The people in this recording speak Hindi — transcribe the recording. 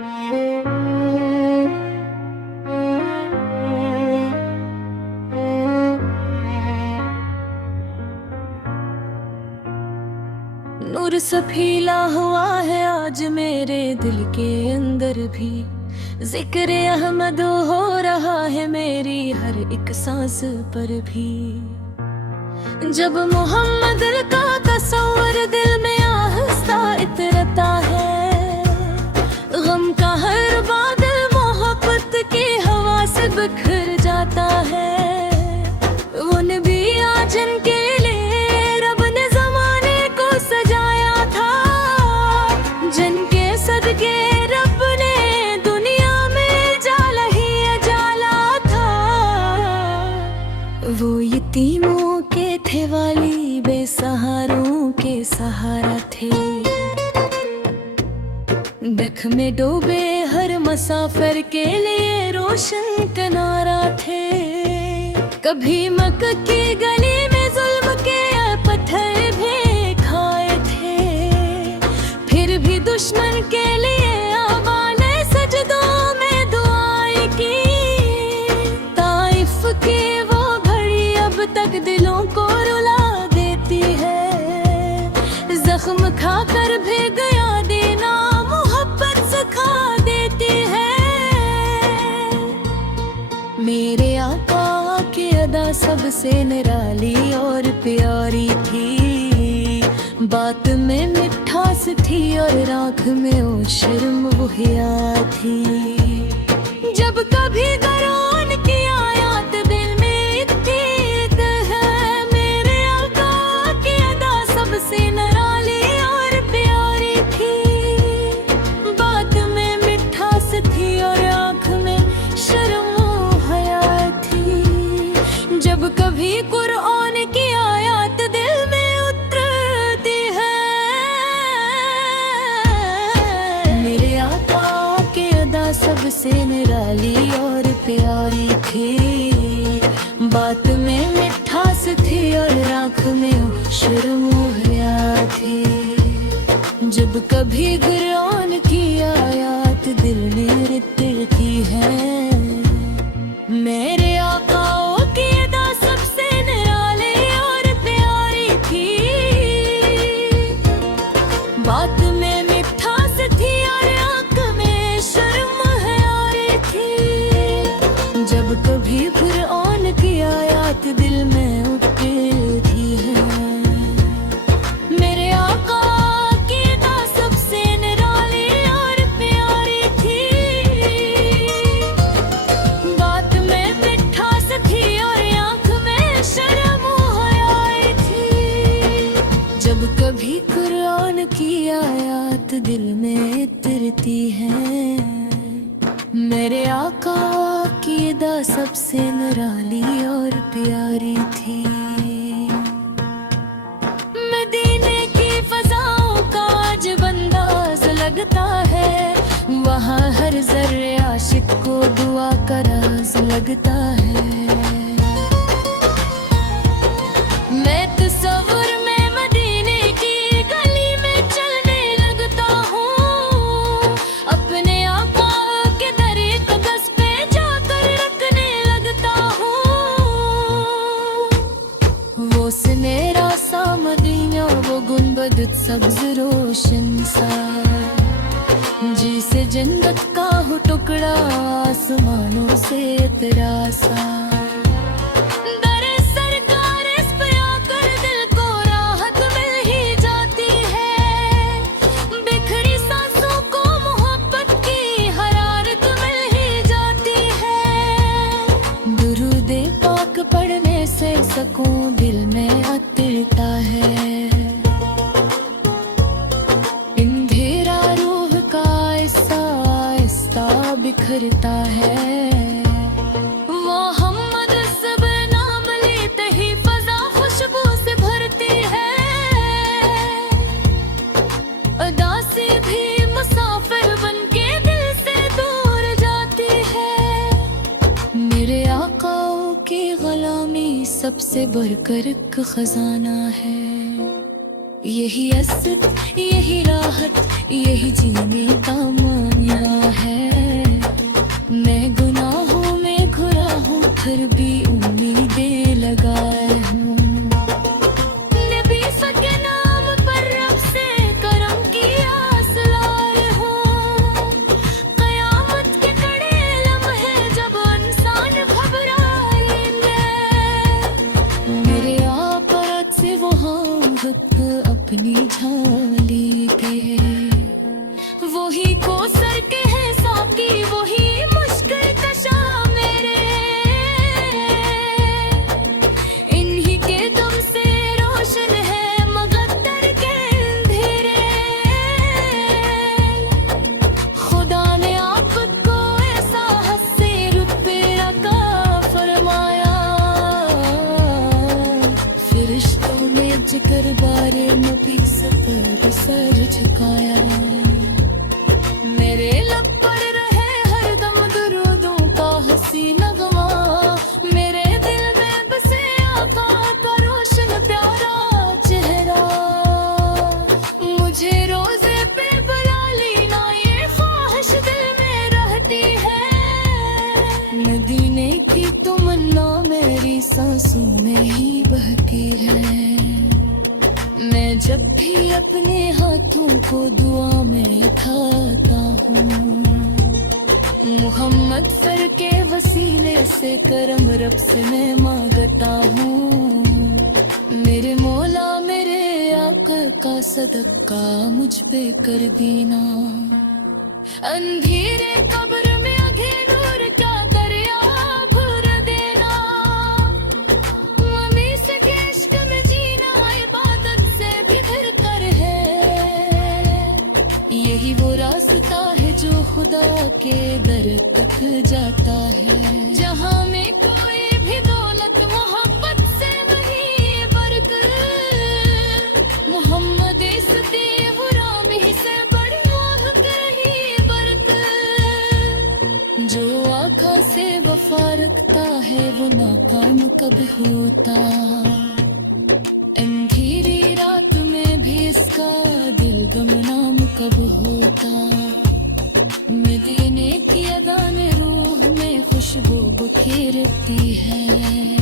नूर सफीला हुआ है आज मेरे दिल के अंदर भी, जिक्र अहमद हो रहा है मेरी हर एक सांस पर भी। जब मोहम्मद का तस्वर दिल में आहिस्ता इतरता है, गम का हर बादल मोहब्बत की हवा से बिखर जाता है। वो नबियाँ जिनके लिए रब ने ज़माने को सजाया था, जिनके सदके रब ने दुनिया में जाला ही अजाला था। वो यतीमों के थे वाली, बेसहारों के सहारा थे। दख में डूबे हर मुसाफिर के लिए रोशन किनारा थे। कभी मक्का की गली में जुल्म के पत्थर भी खाए थे, फिर भी दुश्मन के लिए आवाने सजदों में दुआएं की। ताइफ की वो घड़ी अब तक दिलों को रुला देती है, जख्म खाकर भी गया देना मोहब्बत सिखा देती है। मेरे आका की अदा सबसे निराली और प्यारी थी, बात में मिठास थी और आँख में वो शर्म वो हिया थी। जब कभी गरान की आयत दिल में इत्तेद है, मेरे आका की अदा सबसे निराली और प्यारी थी, बात में मिठास थी और आँख में शर्म थी। जब कभी कुरान की आयत दिल में उतरती है, मेरे आका की अदा सबसे निराली और प्यारी थी, बात में मिठास थी और आँख में शर्म हया थी। जब कभी कुरान की आयत दिल में उतरती है, मेरे आका की अदा सबसे निराली और प्यारी थी, बात में मिठास थी और आँख में शर्म हयारी थी। जब कभी कुरान की आयत दिल में उतरती है, मेरे आका की अदा सबसे निराली और प्यारी थी, बात में मिठास थी और आँख में शर्म हयाई थी। जब कभी कुरान की आयत दिल में उतरती है, मेरे आका की अदा सबसे निराली और प्यारी थी। मदीने की फज़ाओं का अजब अंदाज लगता है, वहाँ हर जर्रे आशिक को दुआ का राज लगता है। मैं तस्वुर में मदीने की गली में चलने लगता हूँ, अपने आका के दर कदस पे जाकर रखने लगता हूँ। वो सुनहरा सा मदीना, वो गुंबद सब्ज रोशन सा, जिसे जन्नत का हो टुकड़ा आसमानों से तेरा सा। दरे सरकार इस पे आकर दिल को राहत मिल ही जाती है, बिखरी सांसों को मोहब्बत की हरारत मिल ही जाती है। दुरूद पाक पढ़ने से सकून दिल में अतरता है, बिखरता है। मोहम्मद सब नाम लेते ही फजा खुशबू से भरती है, अदा से भी मुसाफिर बनके दिल से दूर जाती है। मेरे आका की गुलामी सबसे बढ़कर एक खजाना है, यही असद यही राहत यही जीने का मान दुनिया है। मैं गुनाहों में घुरा हूँ, फिर भी उम्मीदें लगाए हूँ। नबी सके नाम पर रब से करम की आस लाए हूँ। कयामत के कड़े लम्हे जब इंसान घबराएंगे, मेरे आपत से वो वक्त अपनी झाली के, वही को सर के है साकी, वही मुश्किल कशा मेरे। इन्हीं के दम से रोशन है मगद्दर के अंधेरे। खुदा ने आपको ऐसा हंसे रुपए अता फरमाया, फरिश्तों ने जिक्र बारे नबी पर सर झुकाया। मेरे लब पर रहे हरदम दुरूदों का हंसी नगमा, मेरे दिल में बसे आका का रोशन प्यारा चेहरा। मुझे रोजे पे बुला लेना, ये ख्वाहिश दिल में रहती है। मदीने की तमन्ना मेरी सांसों में ही बहती है। मैं जब भी अपने हाथों को दुआ में उठाता हूँ, मोहम्मद सर के वसीले से करम रब से मैं मांगता हूँ। मेरे मौला मेरे आका का सदका मुझ पे कर देना। अंधेरे कब्र में आगे नूर का दरिया भर देना। मम्मी से के इश्क में जीना इबादत से भी बेहतर है। यही वो रास्ता है जो खुदा के दर तक जाता है। जहाँ में कोई भी दौलत मोहब्बत से नहीं बरकर, मोहम्मद इस्ते गुलामी से बड़ी मोह रही बरकर। जो आका से वफा रखता है वो नाकाम कब होता। अंधेरी रात में भी इसका दिल गमनाम कब होता। मदीने की अदान रूह में खुशबू बखेरती है।